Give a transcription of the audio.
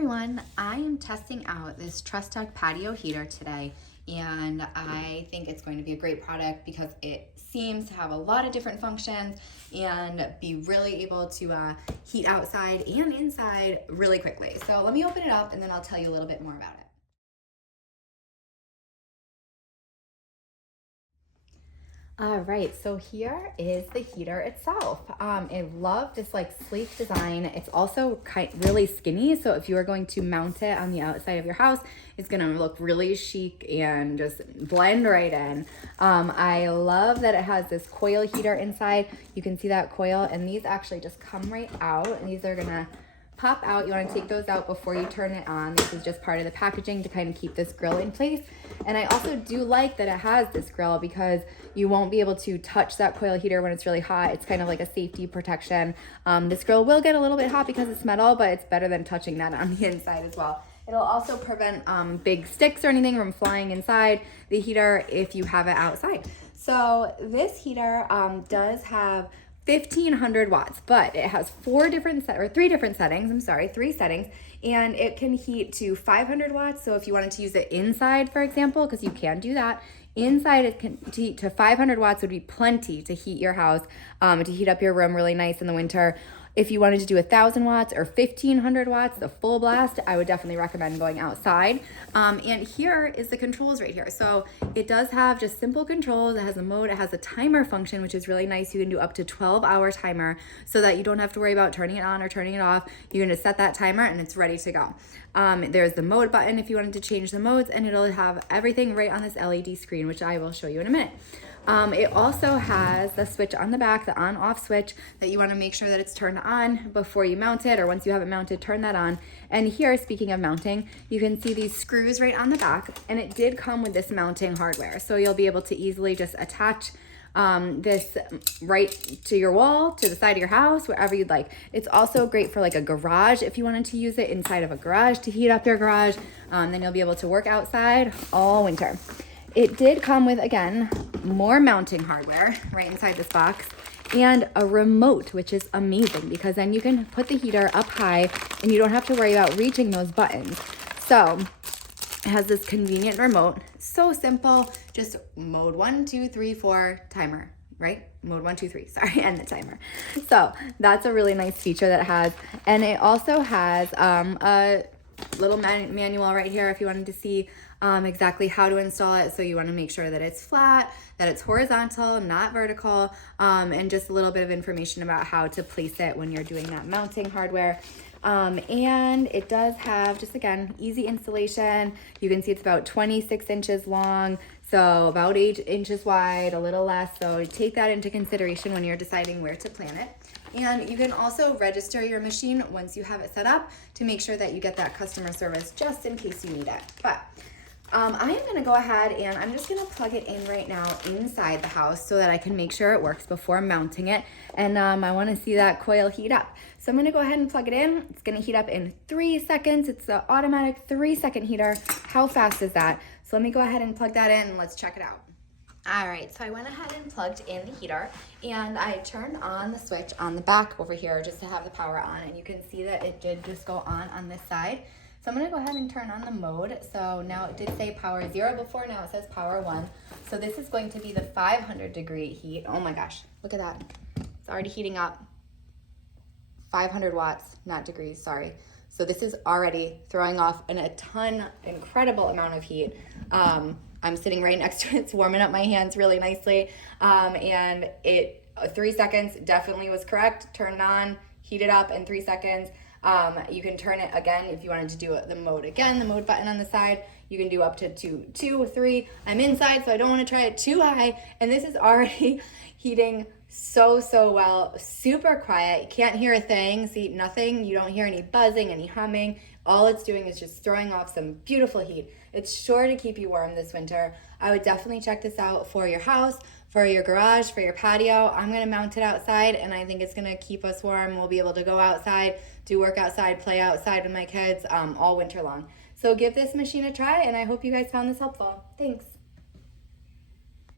everyone, I am testing out this Trustech patio heater today, and I think it's going to be a great product because it seems to have a lot of different functions and be really able to heat outside and inside really quickly. So let me open it up and then I'll tell you a little bit more about it. All right, so here is the heater itself. I love this like sleek design. It's also really skinny, so if you are going to mount it on the outside of your house, it's gonna look really chic and just blend right in. I love that it has this coil heater inside. You can see that coil, and these actually just come right out, and these are gonna pop out. You want to take those out before you turn it on. This is just part of the packaging to kind of keep this grill in place. And I also do like that it has this grill because you won't be able to touch that coil heater when it's really hot. It's kind of like a safety protection. This grill will get a little bit hot because it's metal, but it's better than touching that on the inside as well. It'll also prevent big sticks or anything from flying inside the heater if you have it outside. So this heater does have 1500 watts, but it has three different settings, and it can heat to 500 watts. So if you wanted to use it inside, for example, because you can do that, inside it can heat to 500 watts would be plenty to heat your house, to heat up your room really nice in the winter. If you wanted to do 1000 watts or 1500 watts, the full blast, I would definitely recommend going outside. And here is the controls right here. So it does have just simple controls. It has a mode, it has a timer function, which is really nice. You can do up to 12-hour timer so that you don't have to worry about turning it on or turning it off. You're gonna set that timer and it's ready to go. There's the mode button if you wanted to change the modes, and it'll have everything right on this LED screen, which I will show you in a minute. It also has the switch on the back, the on-off switch, that you want to make sure that it's turned on before you mount it, or once you have it mounted, turn that on. And here, speaking of mounting, you can see these screws right on the back, and it did come with this mounting hardware. So you'll be able to easily just attach this right to your wall, to the side of your house, wherever you'd like. It's also great for like a garage if you wanted to use it inside of a garage to heat up your garage. Then you'll be able to work outside all winter. It did come with, again, more mounting hardware right inside this box and a remote, which is amazing because then you can put the heater up high and you don't have to worry about reaching those buttons. So it has this convenient remote, so simple, just mode 1, 2, 3, 4, timer, right? Mode 1, 2, 3, sorry, and the timer. So that's a really nice feature that it has. And it also has a little manual right here if you wanted to see exactly how to install it. So you want to make sure that it's flat, that it's horizontal, not vertical, and just a little bit of information about how to place it when you're doing that mounting hardware. And it does have, just again, easy installation. You can see it's about 26 inches long, so about 8 inches wide, a little less. So take that into consideration when you're deciding where to plant it. And you can also register your machine once you have it set up to make sure that you get that customer service just in case you need it. But I am gonna go ahead and I'm just gonna plug it in right now inside the house so that I can make sure it works before mounting it. And I wanna see that coil heat up. So I'm gonna go ahead and plug it in. It's gonna heat up in 3 seconds. It's the automatic 3-second heater. How fast is that? So let me go ahead and plug that in and let's check it out. All right, so I went ahead and plugged in the heater and I turned on the switch on the back over here just to have the power on, and you can see that it did just go on this side. So I'm gonna go ahead and turn on the mode. So now it did say power 0 before, now it says power 1. So this is going to be the 500-degree heat. Oh my gosh, look at that. It's already heating up. 500 watts, not degrees, sorry. So this is already throwing off incredible amount of heat. I'm sitting right next to it. It's warming up my hands really nicely. And 3 seconds definitely was correct. Turn it on, heat it up in 3 seconds. You can turn it again if you wanted to do the mode again, the mode button on the side. You can do up to 2 or 3. I'm inside, so I don't want to try it too high. And this is already heating so well, super quiet. You can't hear a thing, see nothing. You don't hear any buzzing, any humming. All it's doing is just throwing off some beautiful heat. It's sure to keep you warm this winter. I would definitely check this out for your house, for your garage, for your patio. I'm gonna mount it outside and I think it's gonna keep us warm. We'll be able to go outside, do work outside, play outside with my kids all winter long. So give this machine a try and I hope you guys found this helpful. Thanks.